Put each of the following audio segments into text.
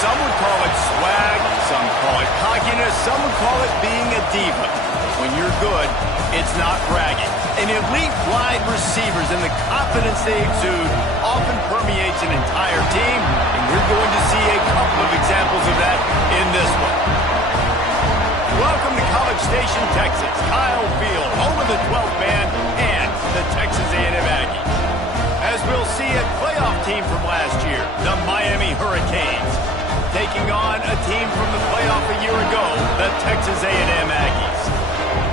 Some would call it swag, some call it cockiness, some would call it being a diva. When you're good, it's not bragging. An elite wide receivers and the confidence they exude often permeates an entire team, and we're going to see a couple of examples of that in this one. Welcome to College Station, Texas. Kyle Field, home of the 12th man and the Texas A&M Aggies. As we'll see, a playoff team from last year, the Miami Hurricanes, taking on a team from the playoff a year ago, the Texas A&M Aggies.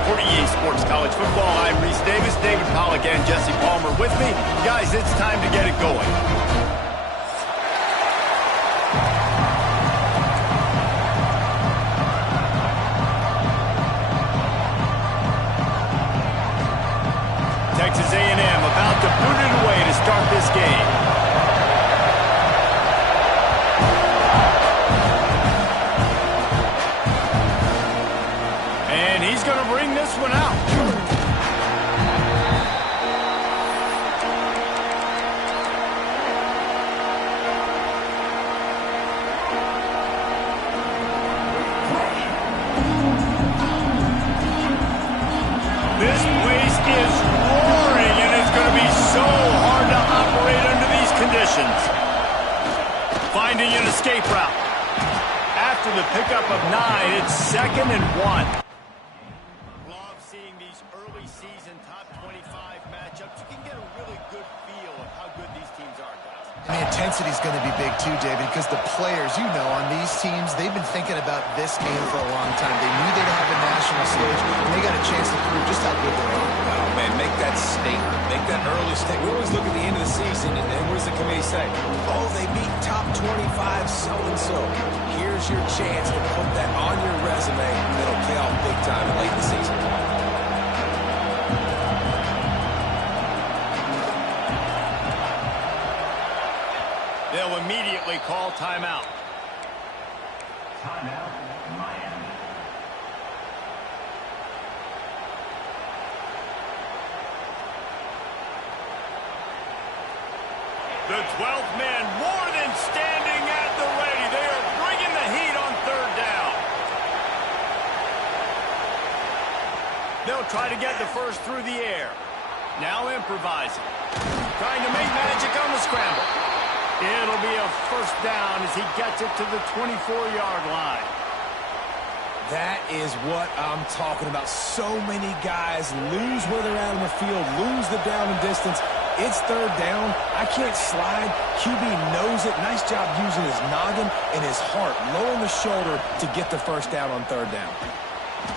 For EA Sports College Football, I'm Reese Davis, David Pollack, and Jesse Palmer with me. Guys, it's time to get it going. Texas A&M about to boot it away to start this game. And he's going to bring this one out. This place is roaring, and it's going to be so hard to operate under these conditions. Finding an escape route. After the pickup of 9, it's 2nd and 1. Love seeing these early season top 25 matchups. You can get a really good feel of how good these teams are, guys. And the intensity is going to be big too, David, because the players, you know, on these teams, they've been thinking about this game for a long time. They knew they'd have a national stage, and they got a chance to prove just how good they are. Oh, man, make that statement. Make that early statement. We always look at the end of the season, and what does the committee say? Oh, they beat top 25 so-and-so. Here's your chance to put that on your resume, and it'll pay off big time late in the season. They'll immediately call timeout. Timeout, Miami. The 12th man more than standing at the ready. They are bringing the heat on 3rd down. They'll try to get the first through the air. Now improvising. Trying to make magic on the scramble. It'll be a first down as he gets it to the 24-yard line. That is what I'm talking about. So many guys lose where they're at on the field, lose the down and distance. It's 3rd down. I can't slide. QB knows it. Nice job using his noggin and his heart, lowering the shoulder to get the first down on 3rd down.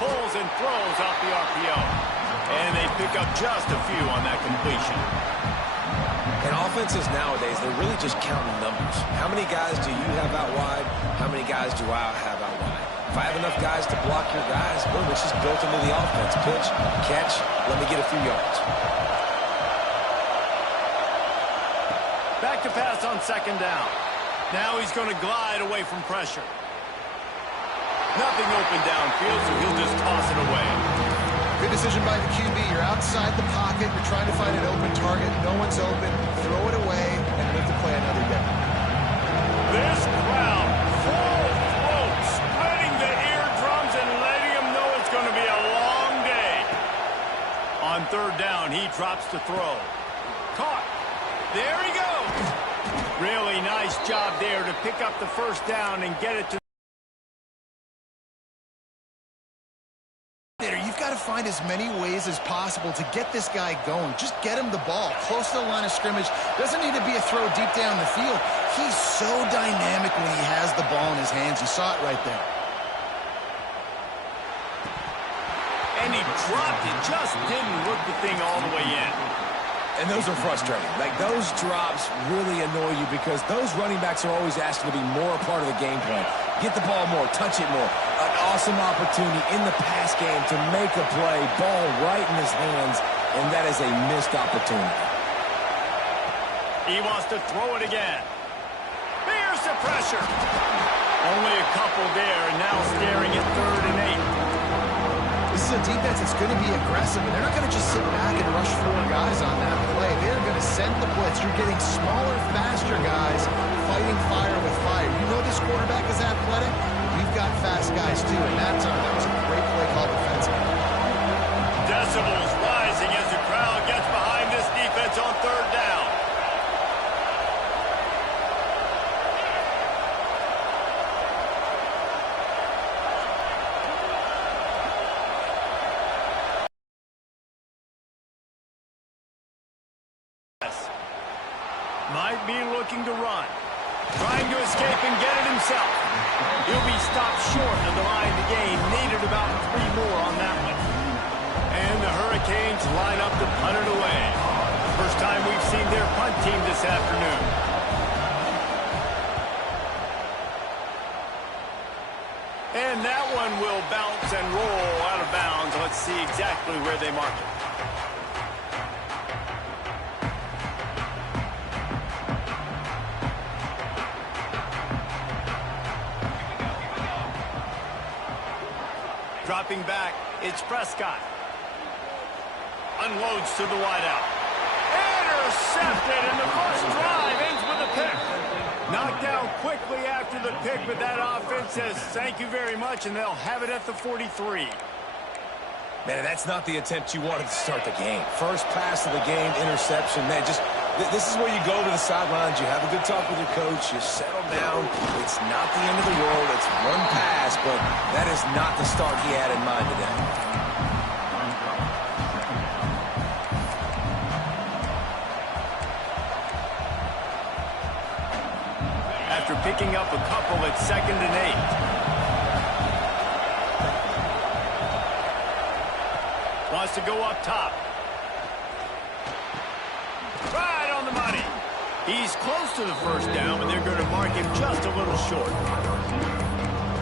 Pulls and throws off the RPO. And they pick up just a few on that completion. And offenses nowadays, they're really just counting numbers. How many guys do you have out wide? How many guys do I have out wide? If I have enough guys to block your guys, boom, it's just built into the offense. Pitch, catch, let me get a few yards. Back to pass on 2nd down. Now he's going to glide away from pressure. Nothing open downfield, so he'll just toss it away. Good decision by the QB. You're outside the pocket. You're trying to find an open target. No one's open. Throw it away and live to play another day. This crowd, full throat, spreading the eardrums and letting them know it's going to be a long day. On 3rd down, he drops to throw. Caught. There he goes. Really nice job there to pick up the first down and get it to. You've got to find as many ways as possible to get this guy going. Just get him the ball close to the line of scrimmage. Doesn't need to be a throw deep down the field. He's so dynamic when he has the ball in his hands. You saw it right there. And he dropped it. Just didn't work the thing all the way in. And those are frustrating. Like, those drops really annoy you because those running backs are always asking to be more a part of the game plan. Get the ball more, touch it more. An awesome opportunity in the pass game to make a play, ball right in his hands, and that is a missed opportunity. He wants to throw it again. Here's the pressure. Only a couple there, and now staring at 3rd and 8. This is a defense that's going to be aggressive, and they're not going to just sit back and rush 4 guys on that play. They're going to send the blitz. You're getting smaller, faster guys fighting fire with fire. You know this quarterback guys, too, and that was a great play call defensively. Decibels rising as the crowd gets behind this defense on third down. Might be looking to run. Trying to escape and get it himself. He'll be stopped short of the line to gain. Needed about 3 more on that one. And the Hurricanes line up to punt it away. First time we've seen their punt team this afternoon. And that one will bounce and roll out of bounds. Let's see exactly where they mark it. Dropping back, it's Prescott. Unloads to the wideout. Intercepted, and the first drive ends with a pick. Knocked down quickly after the pick, but that offense says thank you very much, and they'll have it at the 43. Man, that's not the attempt you wanted to start the game. First pass of the game, interception. Man, this is where you go to the sidelines. You have a good talk with your coach. You settle down. It's not the end of the world. It's one pass, but that is not the start he had in mind today. After picking up a couple at 2nd and 8. Wants to go up top. Right on the money. He's close to the first down, but they're going to mark him just a little short.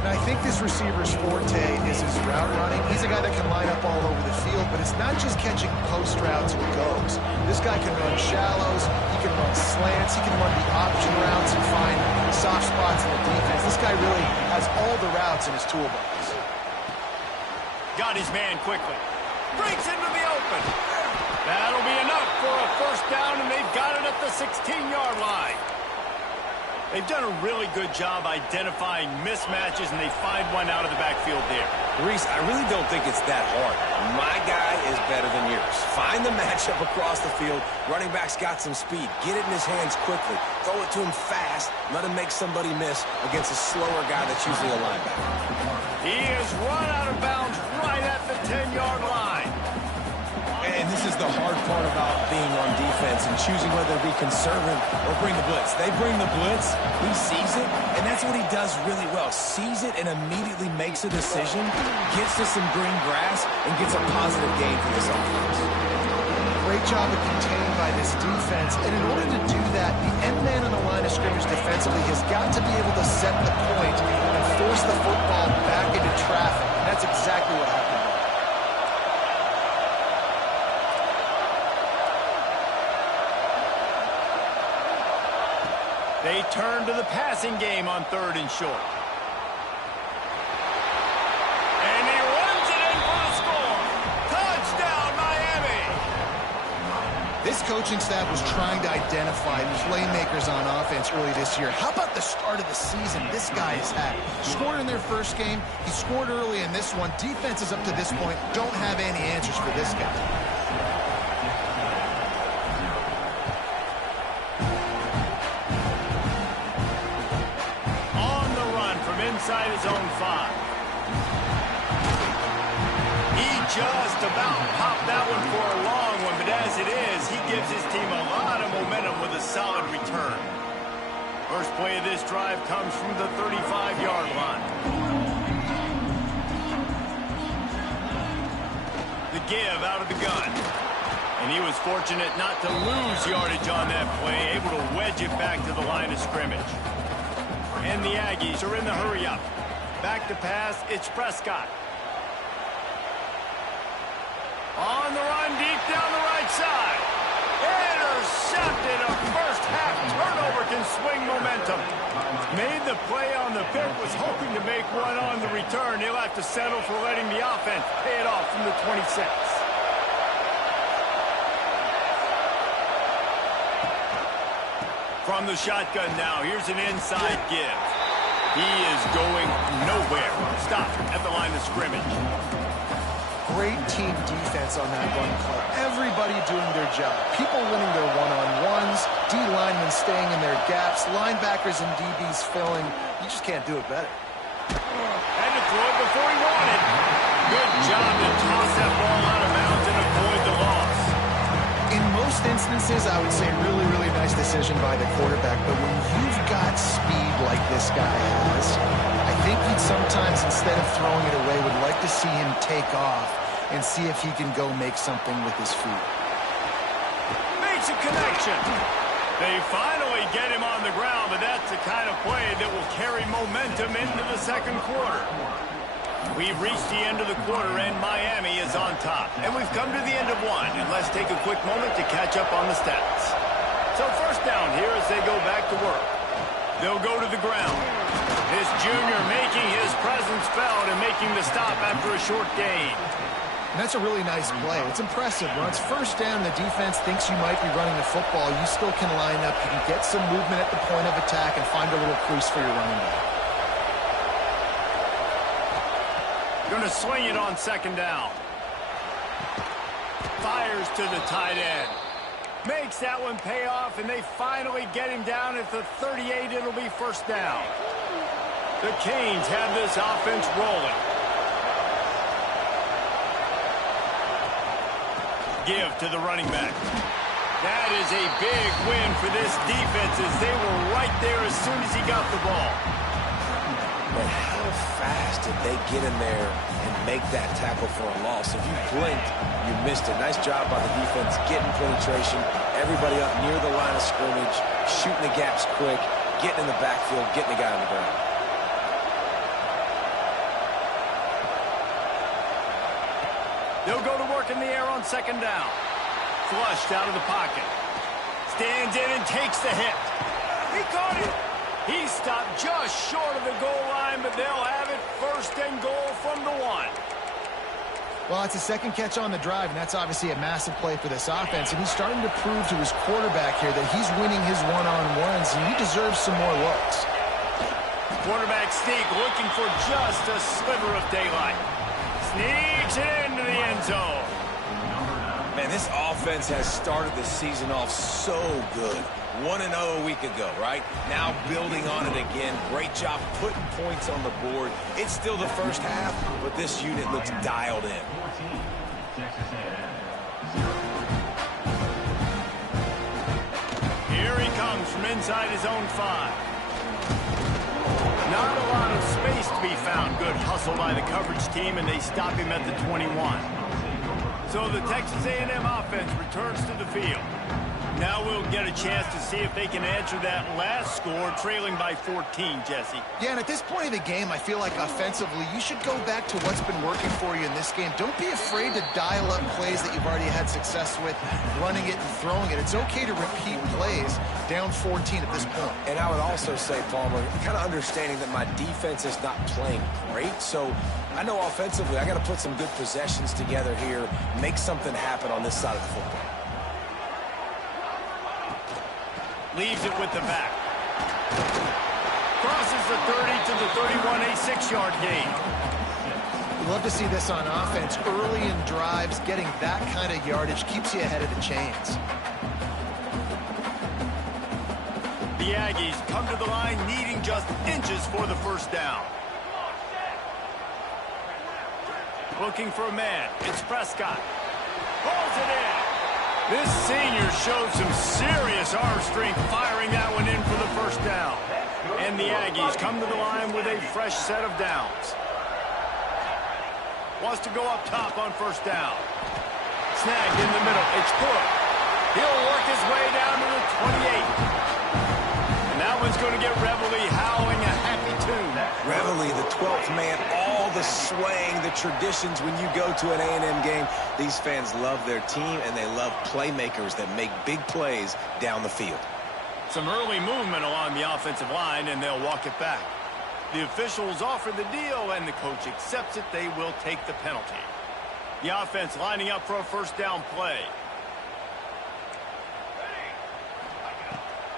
And I think this receiver's forte is his route running. He's a guy that can line up all over the field, but it's not just catching post routes or goes. This guy can run shallows, he can run slants, he can run the option routes and find soft spots in the defense. This guy really has all the routes in his toolbox. Got his man quickly. Breaks into the open. That'll be enough for a first down, and they've got it at the 16-yard line. They've done a really good job identifying mismatches, and they find one out of the backfield there. Reese, I really don't think it's that hard. My guy is better than yours. Find the matchup across the field. Running back's got some speed. Get it in his hands quickly. Throw it to him fast. Let him make somebody miss against a slower guy that's usually a linebacker. He is run out of bounds right at the 10-yard line. And this is the hard part about being on defense and choosing whether to be conservative or bring the blitz. They bring the blitz, he sees it, and that's what he does really well. Sees it and immediately makes a decision, gets to some green grass, and gets a positive gain for this offense. Great job of containing by this defense, and in order to do that, the end man on the line of scrimmage defensively has got to be able to set the point and force the football back into traffic. And that's exactly what happened. They turn to the passing game on 3rd and short. And he runs it in for the score. Touchdown, Miami. This coaching staff was trying to identify playmakers on offense early this year. How about the start of the season this guy has had? Scored in their first game. He scored early in this one. Defenses up to this point don't have any answers for this guy. Inside his own 5. He just about popped that one for a long one, but as it is, he gives his team a lot of momentum with a solid return. First play of this drive comes from the 35-yard line. The give out of the gun. And he was fortunate not to lose yardage on that play, able to wedge it back to the line of scrimmage. And the Aggies are in the hurry-up. Back to pass, it's Prescott. On the run, deep down the right side. Intercepted. A first-half turnover can swing momentum. Made the play on the pick, was hoping to make one on the return. He'll have to settle for letting the offense pay it off from the 26. From the shotgun now, here's an inside give. He is going nowhere. Stopped at the line of scrimmage. Great team defense on that run play. Everybody doing their job. People winning their one-on-ones, D linemen staying in their gaps, linebackers and DBs filling. You just can't do it better. Had to throw it before he wanted. Good job to toss that ball out of bounds and avoid the loss. In most instances, I would say really, really nice decision by the quarterback. But when you've got speed like this guy has, I think he'd sometimes, instead of throwing it away, would like to see him take off and see if he can go make something with his feet. Makes a connection. They finally get him on the ground, but that's the kind of play that will carry momentum into the second quarter. We've reached the end of the quarter, and Miami is on top. And we've come to the end of one, and let's take a quick moment to catch up on the stats. So first down here as they go back to work. They'll go to the ground. This junior making his presence felt and making the stop after a short gain. And that's a really nice play. It's impressive. When it's first down, the defense thinks you might be running the football. You still can line up. You can get some movement at the point of attack and find a little crease for your running back. Going to swing it on second down. Fires to the tight end. Makes that one pay off, and they finally get him down at the 38. It'll be first down. The Canes have this offense rolling. Give to the running back. That is a big win for this defense as they were right there as soon as he got the ball. But how fast did they get in there and make that tackle for a loss? If you blinked, you missed it. Nice job by the defense getting penetration. Everybody up near the line of scrimmage, shooting the gaps quick, getting in the backfield, getting the guy on the ground. They'll go to work in the air on second down. Flushed out of the pocket. Stands in and takes the hit. He caught it. He stopped just short of the goal line, but they'll have it first and goal from the one. Well, it's a second catch on the drive, and that's obviously a massive play for this offense. And he's starting to prove to his quarterback here that he's winning his one-on-ones, and he deserves some more looks. Quarterback sneak looking for just a sliver of daylight. Sneaks it into the end zone. Man, this offense has started the season off so good. 1-0 a week ago, right? Now building on it again. Great job putting points on the board. It's still the first half, but this unit looks dialed in. Here he comes from inside his own 5. Not a lot of space to be found. Good hustle by the coverage team, and they stop him at the 21. So the Texas A&M offense returns to the field. Now we'll get a chance to see if they can answer that last score, trailing by 14, Jesse. Yeah, and at this point of the game, I feel like offensively, you should go back to what's been working for you in this game. Don't be afraid to dial up plays that you've already had success with, running it and throwing it. It's okay to repeat plays down 14 at this point. And I would also say, Palmer, kind of understanding that my defense is not playing great, so I know offensively I got to put some good possessions together here, make something happen on this side of the football. Leaves it with the back. Crosses the 30 to the 31, a 6-yard gain. Love to see this on offense. Early in drives, getting that kind of yardage keeps you ahead of the chains. The Aggies come to the line needing just inches for the first down. Looking for a man. It's Prescott. Pulls it in. This senior showed some serious arm strength firing that one in for the first down. And the Aggies come to the line with a fresh set of downs. Wants to go up top on first down. Snagged in the middle. It's Cook. He'll work his way down to the 28. And that one's going to get Reveille howling a happy tune. Reveille, the 12th man, all the swaying, the traditions when you go to an A&M game. These fans love their team, and they love playmakers that make big plays down the field. Some early movement along the offensive line, and they'll walk it back. The officials offer the deal, and the coach accepts it. They will take the penalty. The offense lining up for a first down play.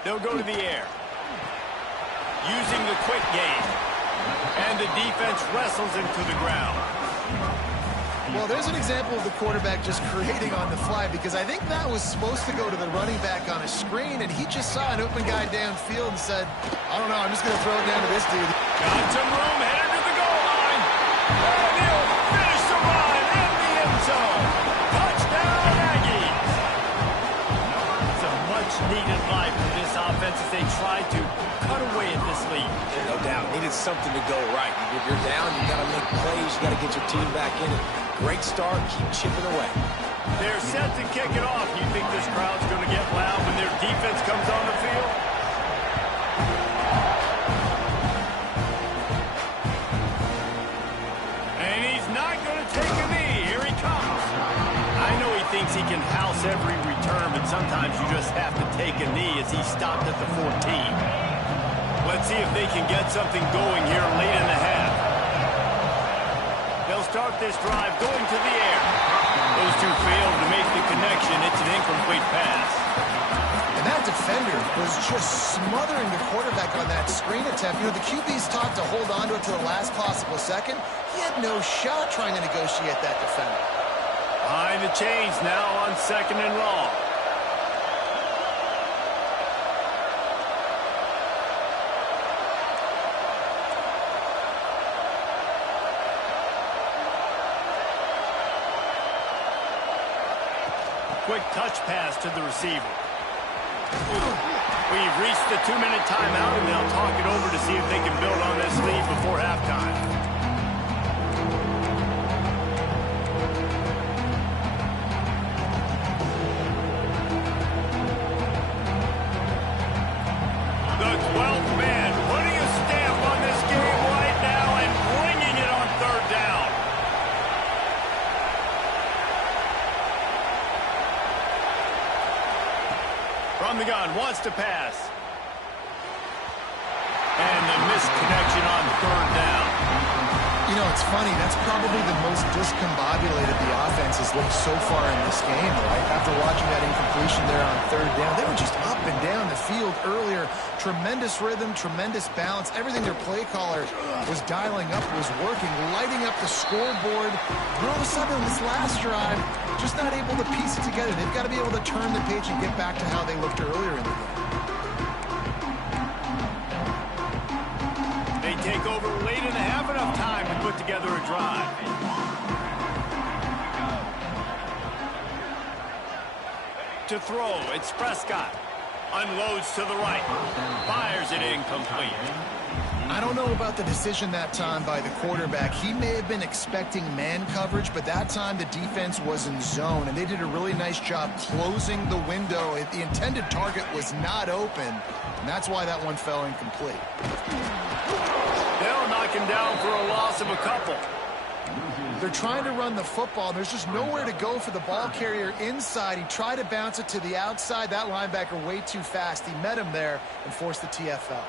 They'll go to the air. Using the quick game. defense wrestles him to the ground. Well, there's an example of the quarterback just creating on the fly, because I think that was supposed to go to the running back on a screen, and he just saw an open guy downfield and said, I don't know, I'm just going to throw it down to this dude. Got some room, headed to the goal line. And he'll finish the run in the end zone. Touchdown, Aggies. It's a much-needed life for this offense as they try to cut away at this lead. No doubt. Needed something to go right. If you're down, you got to make plays. You got to get your team back in it. Great start. Keep chipping away. They're set to kick it off. You think this crowd's going to get loud when their defense comes on the field? And he's not going to take a knee. Here he comes. I know he thinks he can house every return, but sometimes you just have to take a knee as he stopped at the 14. Let's see if they can get something going here late in the half. They'll start this drive going to the air. Those two failed to make the connection. It's an incomplete pass. And that defender was just smothering the quarterback on that screen attempt. You know, the QB's taught to hold on to it to the last possible second. He had no shot trying to negotiate that defender. Behind the chains now on 2nd and long. Quick touch pass to the receiver. We've reached the 2-minute timeout, and they'll talk it over to see if they can build on this lead before halftime. The 12th man putting a stamp on this game right now and bringing it on 3rd down. From the gun, wants to pass. And the missed connection on 3rd down. You know, it's funny. That's probably the most discombobulated the offense has looked so far in this game, right? After watching that incompletion there on 3rd down, they were just up and down the field earlier. Tremendous rhythm, tremendous balance. Everything their play caller was dialing up was working, lighting up the scoreboard. And all of a sudden, this last drive, just not able to piece it together. They've got to be able to turn the page and get back to how they looked earlier in the game. They take over late in the half, enough time to put together a drive. To throw, it's Prescott. Unloads to the right. Fires it incomplete. I don't know about the decision that time by the quarterback. He may have been expecting man coverage, but that time the defense was in zone, and they did a really nice job closing the window. The intended target was not open, and that's why that one fell incomplete. They'll knock him down for a loss of a couple. They're trying to run the football. There's just nowhere to go for the ball carrier inside. He tried to bounce it to the outside. That linebacker way too fast. He met him there and forced the TFL.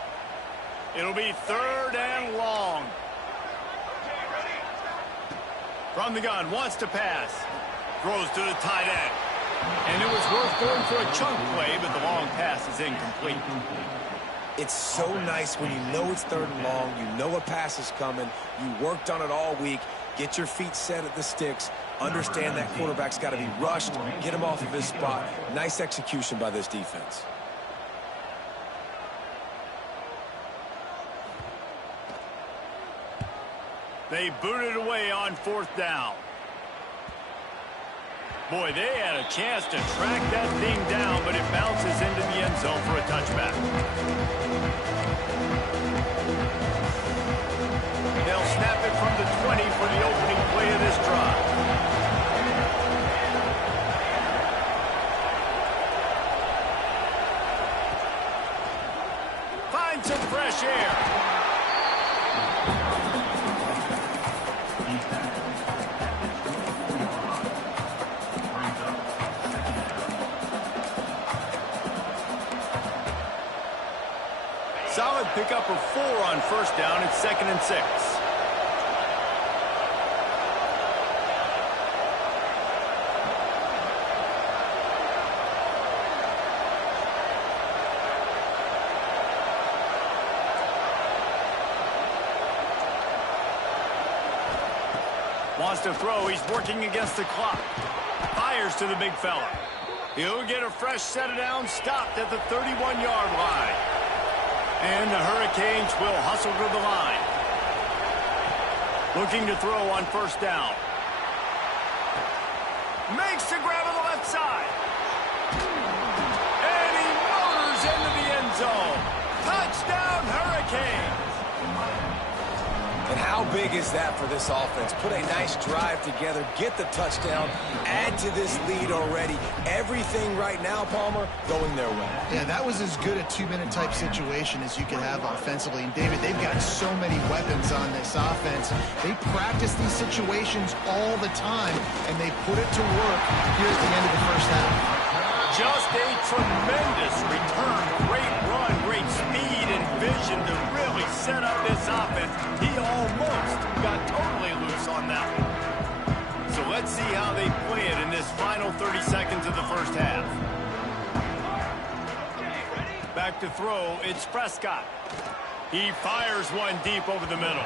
It'll be 3rd and long. From the gun, wants to pass. Throws to the tight end. And it was worth going for a chunk play, but the long pass is incomplete. It's so nice when you know it's 3rd and long, you know a pass is coming, you worked on it all week, get your feet set at the sticks, understand that quarterback's got to be rushed, get him off of his spot. Nice execution by this defense. They booted away on 4th down. Boy, they had a chance to track that thing down, but it bounces into the end zone for a touchback. They'll snap it from the 20 for the opening play of this drive. Find some fresh air. Solid pickup of 4 on 1st down. It's 2nd and 6. Wants to throw. He's working against the clock. Fires to the big fella. He'll get a fresh set of downs stopped at the 31-yard line. And the Hurricanes will hustle to the line. Looking to throw on first down. Makes the grab on the left side. And he motors into the end zone. Touchdown, Hurricanes. And how big is that for this offense? Put a nice drive together, get the touchdown, add to this lead already. Everything right now, Palmer, going their way. Yeah, that was as good a two-minute type situation as you could have offensively. And, David, they've got so many weapons on this offense. They practice these situations all the time, and they put it to work here at the end of the first half. Just a tremendous return. Great run, great speed and vision to really set up this offense. He almost got totally loose on that one. So let's see how they play it in this final 30 seconds of the first half. Back to throw, it's Prescott. He fires one deep over the middle.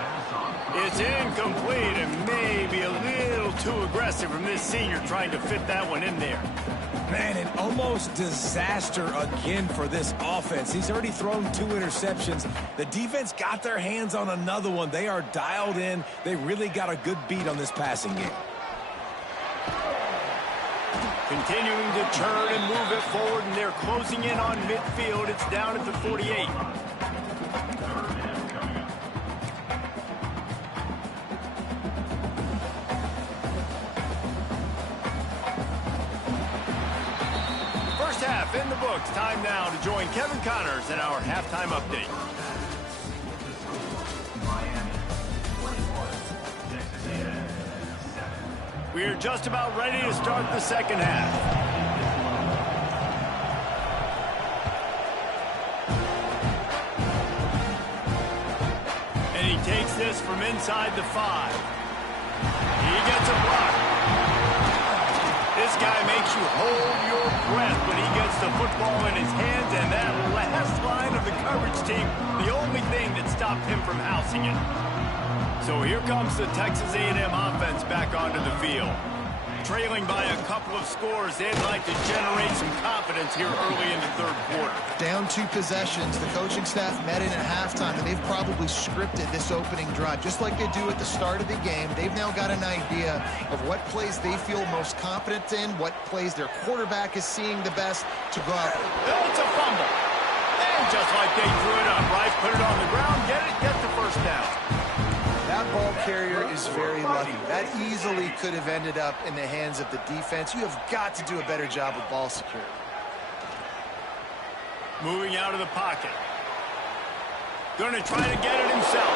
It's incomplete and maybe a little too aggressive from this senior trying to fit that one in there. Man, an almost disaster again for this offense. He's already thrown 2 interceptions. The defense got their hands on another one. They are dialed in. They really got a good beat on this passing game. Continuing to turn and move it forward, and they're closing in on midfield. It's down at the 48. In the books. Time now to join Kevin Connors in our halftime update. We are just about ready to start the second half. And he takes this from inside the 5. He gets a block. This guy makes you hold your breath when he gets the football in his hands, and that last line of the coverage team, the only thing that stopped him from housing it. So here comes the Texas A&M offense back onto the field. Trailing by a couple of scores, they'd like to generate some confidence here early in the third quarter. Down 2 possessions, the coaching staff met in at halftime, and they've probably scripted this opening drive. Just like they do at the start of the game, they've now got an idea of what plays they feel most confident in, what plays their quarterback is seeing the best to go out. It's a fumble. And just like they drew it up, Rice put it on the ground, get the first down. That ball carrier is very lucky. That easily could have ended up in the hands of the defense. You have got to do a better job with ball security. Moving out of the pocket. Going to try to get it himself.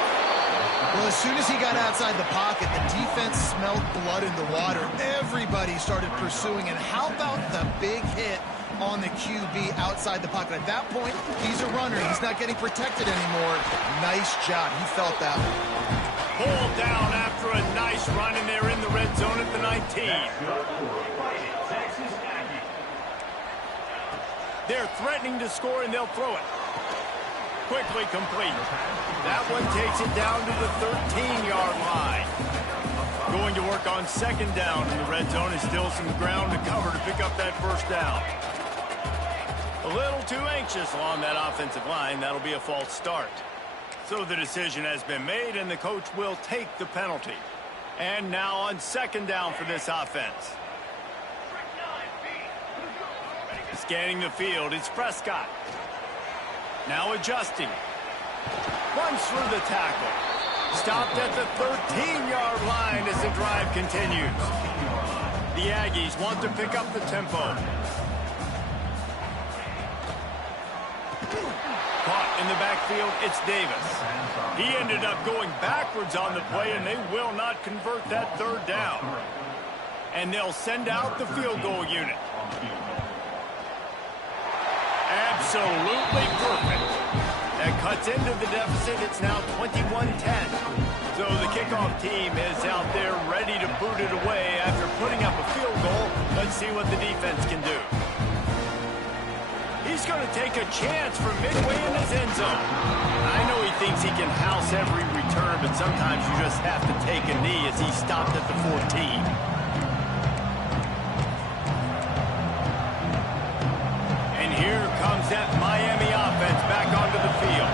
Well, as soon as he got outside the pocket, the defense smelled blood in the water. Everybody started pursuing. And how about the big hit on the QB outside the pocket? At that point, he's a runner. He's not getting protected anymore. Nice job. He felt that one. Pulled down after a nice run, and they're in the red zone at the 19. They're threatening to score, and they'll throw it. Quickly complete. That one takes it down to the 13-yard line. Going to work on second down in the red zone. Is still some ground to cover to pick up that first down. A little too anxious along that offensive line. That'll be a false start. So the decision has been made, and the coach will take the penalty. And now on second down for this offense. Scanning the field, it's Prescott. Now adjusting. Runs through the tackle. Stopped at the 13-yard line as the drive continues. The Aggies want to pick up the tempo. Caught in the backfield, it's Davis. He ended up going backwards on the play, and they will not convert that third down. And they'll send out the field goal unit. Absolutely perfect. That cuts into the deficit. It's now 21-10. So the kickoff team is out there ready to boot it away after putting up a field goal. Let's see what the defense can do. He He's going to take a chance from midway in his end zone. I know he thinks he can house every return, but sometimes you just have to take a knee as he stopped at the 14. And here comes that Miami offense back onto the field.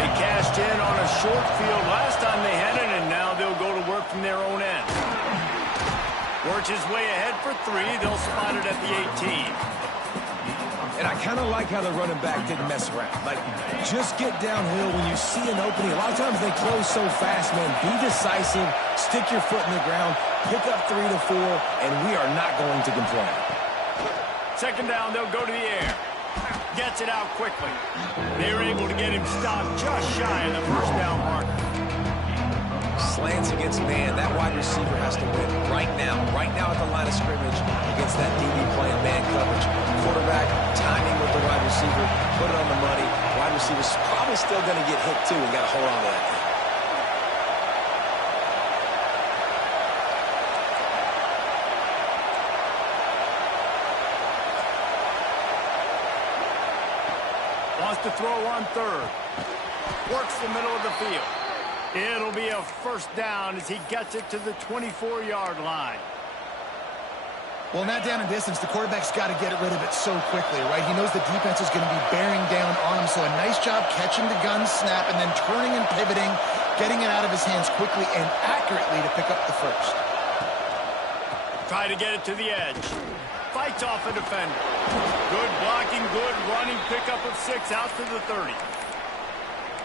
They cashed in on a short field last time they had it, and now they'll go to work from their own end. Works his way ahead for 3. They'll spot it at the 18. And I kind of like how the running back didn't mess around. Like, just get downhill when you see an opening. A lot of times they close so fast, man. Be decisive, stick your foot in the ground, pick up 3 to 4, and we are not going to complain. Second down, they'll go to the air. Gets it out quickly. They were able to get him stopped just shy of the first down marker. Slants against man. That wide receiver has to win right now at the line of scrimmage against that DB playing man coverage. Quarterback, timing with the wide receiver, put it on the money. Wide receiver's probably still going to get hit too and got to hold on to that. Wants to throw on 3rd. Works the middle of the field. It'll be a first down as he gets it to the 24-yard line. Well, not down in distance, the quarterback's got to get rid of it so quickly, right? He knows the defense is going to be bearing down on him, so a nice job catching the gun snap and then turning and pivoting, getting it out of his hands quickly and accurately to pick up the first. Try to get it to the edge. Fights off a defender. Good blocking, good running, pickup of 6 out to the 30.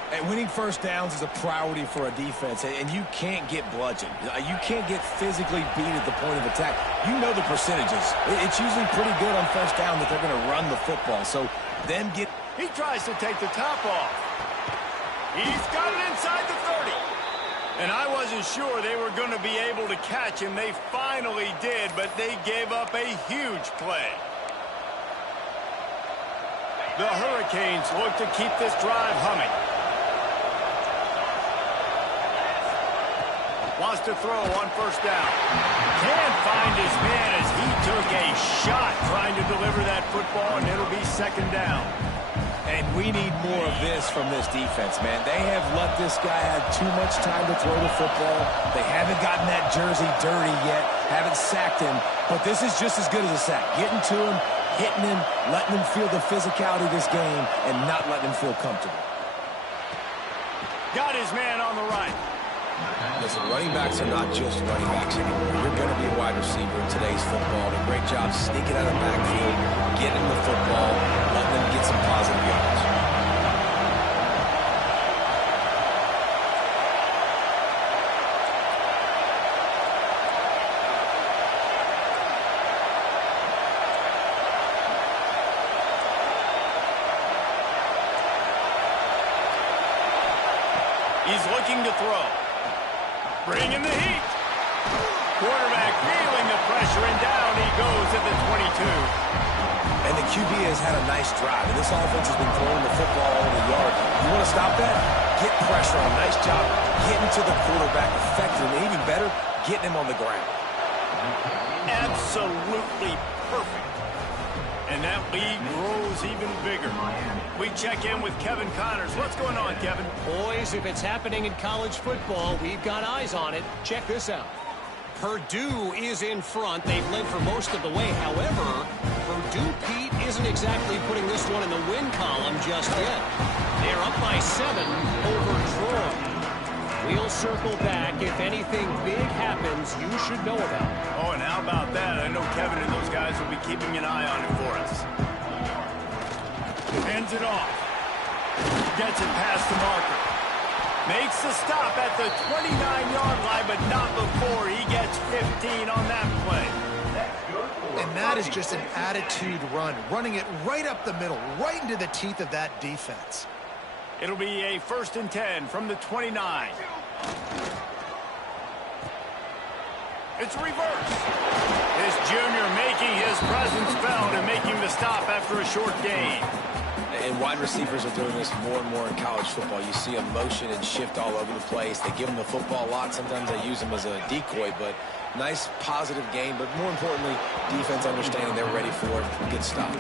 And winning first downs is a priority for a defense, and you can't get bludgeoned. You can't get physically beat at the point of attack. You know the percentages. It's usually pretty good on first down that they're going to run the football. So then get... He tries to take the top off. He's got it inside the 30. And I wasn't sure they were going to be able to catch him. They finally did, but they gave up a huge play. The Hurricanes look to keep this drive humming. Wants to throw on first down. Can't find his man as he took a shot trying to deliver that football, and it'll be second down. And we need more of this from this defense, man. They have let this guy have too much time to throw the football. They haven't gotten that jersey dirty yet, haven't sacked him. But this is just as good as a sack. Getting to him, hitting him, letting him feel the physicality of this game, and not letting him feel comfortable. Got his man on the right. Listen, running backs are not just running backs anymore. You're going to be a wide receiver in today's football. A great job sneaking out of the backfield, getting the football, letting them get some positive yards. He's looking to throw. Bringing the heat. Quarterback feeling the pressure, and down he goes at the 22. And the QB has had a nice drive, and this offense has been throwing the football over the yard. You want to stop that? Get pressure on. Nice job getting to the quarterback effectively. Even better, getting him on the ground. Absolutely perfect. And that lead grows even bigger. We check in with Kevin Connors. What's going on, Kevin? Boys, if it's happening in college football, we've got eyes on it. Check this out. Purdue is in front. They've led for most of the way. However, Purdue, Pete, isn't exactly putting this one in the win column just yet. They're up by 7 over Troy. We'll circle back. If anything big happens, you should know about it. Oh, and how about that? I know Kevin and those guys will be keeping an eye on it for us. Hands it off. Gets it past the marker. Makes the stop at the 29-yard line, but not before he gets 15 on that play. And that is just an attitude run, running it right up the middle, right into the teeth of that defense. It'll be a 1st and 10 from the 29. It's reverse. This junior making his presence felt and making the stop after a short gain. And wide receivers are doing this more and more in college football. You see them motion and shift all over the place. They give them the football a lot. Sometimes they use them as a decoy, but nice positive game. But more importantly, defense understanding they're ready for it. Good stop.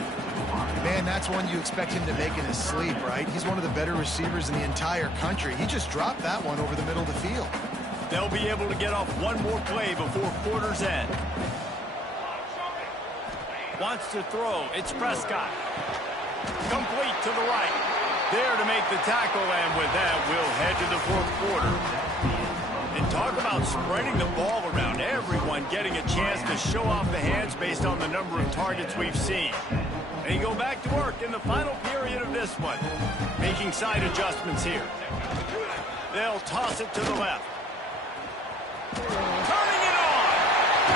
Man, that's one you expect him to make in his sleep, right? He's one of the better receivers in the entire country. He just dropped that one over the middle of the field. They'll be able to get off one more play before quarter's end. Wants to throw. It's Prescott. Complete to the right. There to make the tackle, and with that, we'll head to the fourth quarter. And talk about spreading the ball around. Everyone getting a chance to show off the hands based on the number of targets we've seen. They go back to work in the final period of this one. Making side adjustments here. They'll toss it to the left. Turning it on.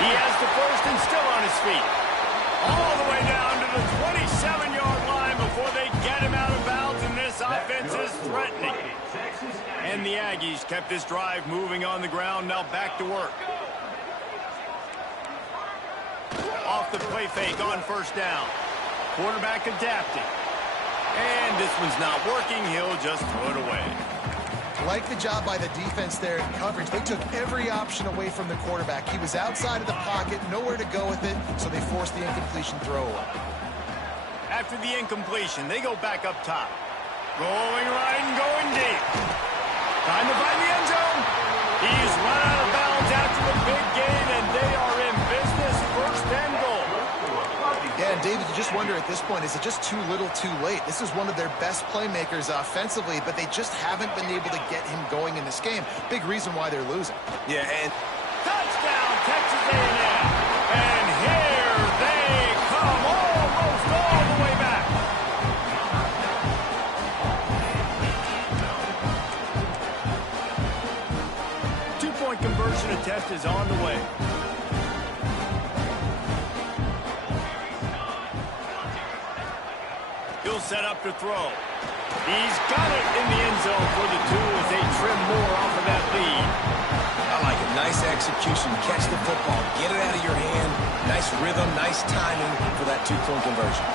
He has the first and still on his feet. All the way down to the 27-yard line before they get him out of bounds, and this offense is threatening. And the Aggies kept this drive moving on the ground, now back to work. Off the play fake on first down. Quarterback adapting. And this one's not working. He'll just throw it away. Like the job by the defense there in coverage. They took every option away from the quarterback. He was outside of the pocket, nowhere to go with it, so they forced the incompletion throw away. After the incompletion, they go back up top. Going right and going deep. Time to find the end zone. He's run out of bounds after the big gain, and they are in business. First and goal. Yeah, and David, you just wonder at this point, is it just too little too late? This is one of their best playmakers offensively, but they just haven't been able to get him going in this game. Big reason why they're losing. Yeah, and Touchdown, Texas A&M. And here they come, almost all the way back. Two-point conversion attempt is on the way. He'll set up to throw. He's got it in the end zone for the two as they trim more off of that lead. I like it. Nice execution. Catch the football. Get it out of your hand. Nice rhythm, nice timing for that two-point conversion.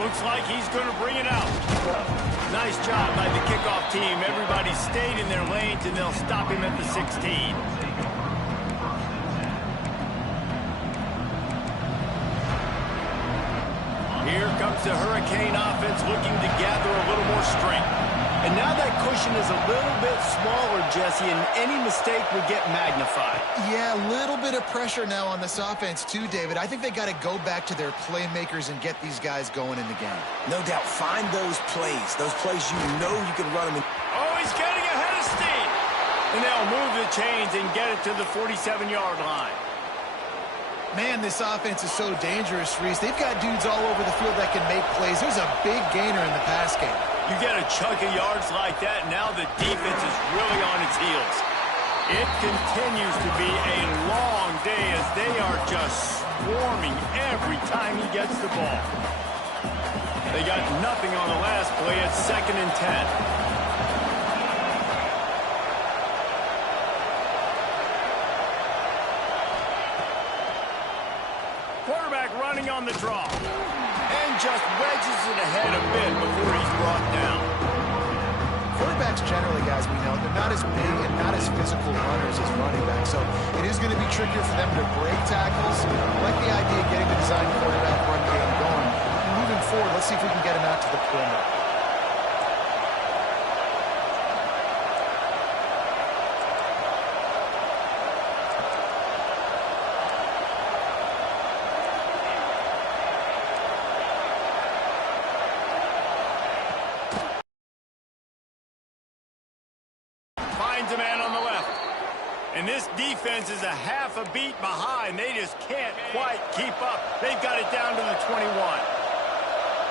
Looks like he's going to bring it out. Nice job by the kickoff team. Everybody stayed in their lanes, and they'll stop him at the 16. Here comes the Hurricane offense looking to gather a little more strength. And now that cushion is a little bit smaller, Jesse, and any mistake would get magnified. Yeah, a little bit of pressure now on this offense too, David. I think they got to go back to their playmakers and get these guys going in the game. No doubt. Find those plays you know you can run them in. Oh, he's getting ahead of steam. And they'll move the chains and get it to the 47-yard line. Man, this offense is so dangerous, Reese. They've got dudes all over the field that can make plays. There's a big gainer in the pass game. You get a chunk of yards like that, now the defense is really on its heels. It continues to be a long day as they are just swarming every time he gets the ball. They got nothing on the last play. It's 2nd and 10. Running on the draw. And just wedges it ahead a bit before he's brought down. Quarterbacks generally, guys, we know, they're not as big and not as physical runners as running backs. So it is going to be trickier for them to break tackles. I like the idea of getting the design quarterback run game going. Moving forward, let's see if we can get him out to the perimeter. A man on the left. And this defense is a half a beat behind. They just can't quite keep up. They've got it down to the 21.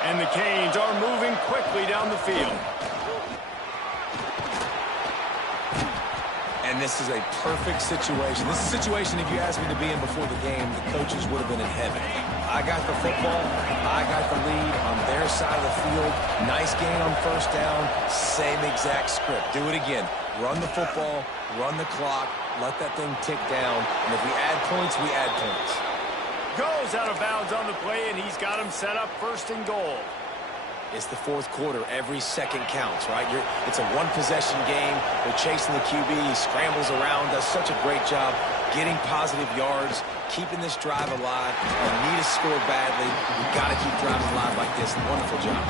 And the Canes are moving quickly down the field. And this is a perfect situation. This is a situation, if you asked me to be in before the game, the coaches would have been in heaven. I got the football. I got the lead on their side of the field. Nice gain on first down. Same exact script. Do it again. Run the football, run the clock, Let that thing tick down, and if we add points, we add points. Goes out of bounds on the play, and he's got him set up 1st and goal. It's the 4th quarter. Every second counts, right? It's a one-possession game. They're chasing the QB. He scrambles around, does such a great job getting positive yards, keeping this drive alive. We need to score badly. We've got to keep drives alive like this. Wonderful job.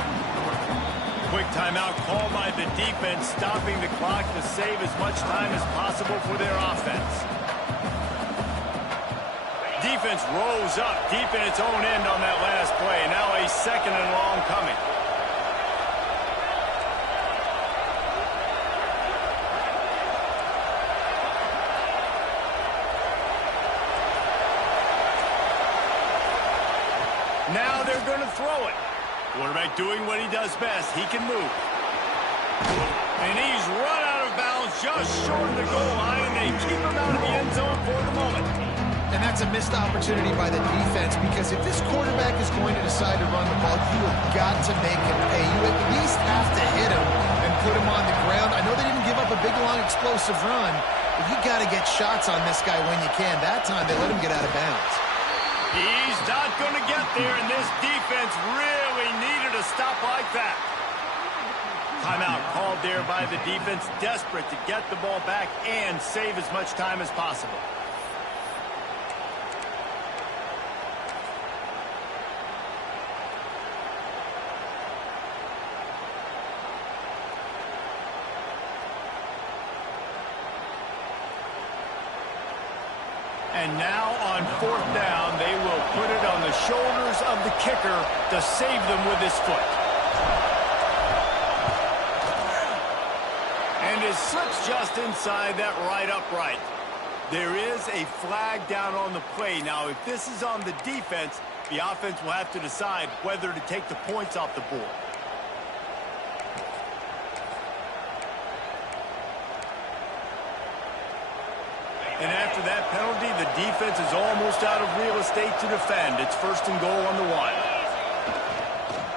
Quick timeout called by the defense, stopping the clock to save as much time as possible for their offense. Defense rose up deep in its own end on that last play. Now a 2nd and long coming. Now they're going to throw it. Quarterback doing what he does best. He can move. And he's run out of bounds just short of the goal line. They keep him out of the end zone for the moment. And that's a missed opportunity by the defense, because if this quarterback is going to decide to run the ball, you have got to make him pay. You at least have to hit him and put him on the ground. I know they didn't give up a big, long, explosive run, but you got to get shots on this guy when you can. That time, they let him get out of bounds. He's not going to get there, and this defense really needed a stop like that. Timeout called there by the defense, desperate to get the ball back and save as much time as possible. And now on 4th down, they will put it on the shoulders of the kicker to save them with his foot. And it slips just inside that right upright. There is a flag down on the play. Now, if this is on the defense, the offense will have to decide whether to take the points off the board. And after that penalty, the defense is almost out of real estate to defend. It's 1st and goal on the 1.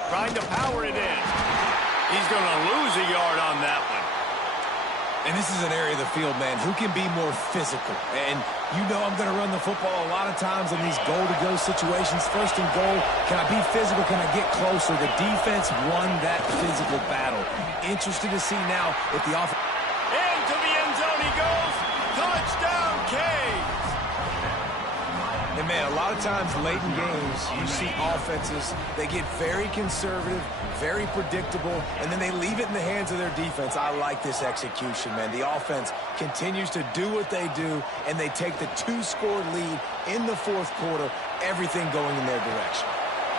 Trying to power it in. He's going to lose a yard on that one. And this is an area of the field, man, who can be more physical. And you know I'm going to run the football a lot of times in these goal-to-go situations. 1st and goal, can I be physical? Can I get closer? The defense won that physical battle. Interested to see now if the offense... Into the end zone he goes. Touchdown, Canes! And, man, a lot of times late in games, you see offenses, they get very conservative, very predictable, and then they leave it in the hands of their defense. I like this execution, man. The offense continues to do what they do, and they take the 2-score lead in the 4th quarter, everything going in their direction.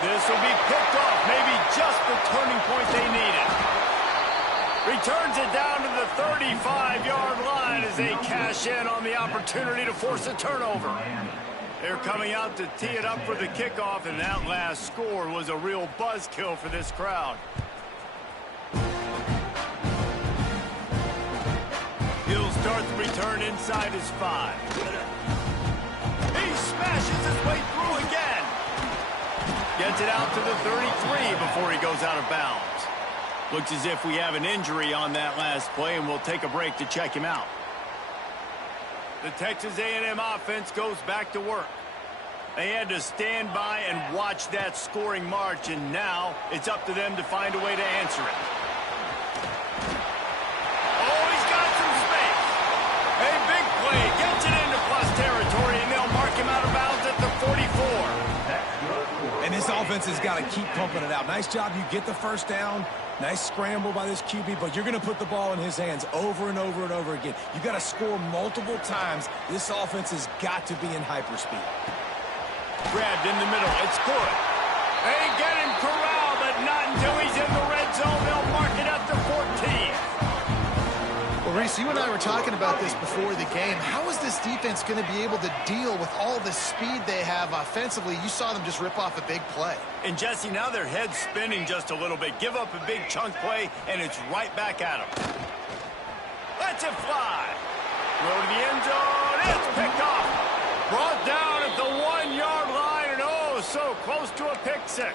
This will be picked off, maybe just the turning point they needed. Returns it down to the 35-yard line as they cash in on the opportunity to force a turnover. They're coming out to tee it up for the kickoff, and that last score was a real buzzkill for this crowd. He'll start the return inside his 5. He smashes his way through again. Gets it out to the 33 before he goes out of bounds. Looks as if we have an injury on that last play, and we'll take a break to check him out. The Texas A&M offense goes back to work. They had to stand by and watch that scoring march, and now it's up to them to find a way to answer it. Oh, he's got some space. A big play gets it into plus territory, and they'll mark him out of bounds at the 44. And this offense has got to keep pumping it out. Nice job. You get the 1st down. Nice scramble by this QB, but you're going to put the ball in his hands over and over and over again. You got to score multiple times. This offense has got to be in hyperspeed. Grabbed in the middle. It's good. They get him corralled, but not until he's in the red zone. They'll mark it at the 14. Well, Reese, you and I were talking about this before the game. How is this defense going to be able to deal with all the speed they have offensively? You saw them just rip off a big play. And, Jesse, now their head's spinning just a little bit. Give up a big chunk play, and it's right back at them. Let's it fly. Throw to the end zone. It's picked off. Brought down at the 1-yard line, and oh, so close to a pick 6.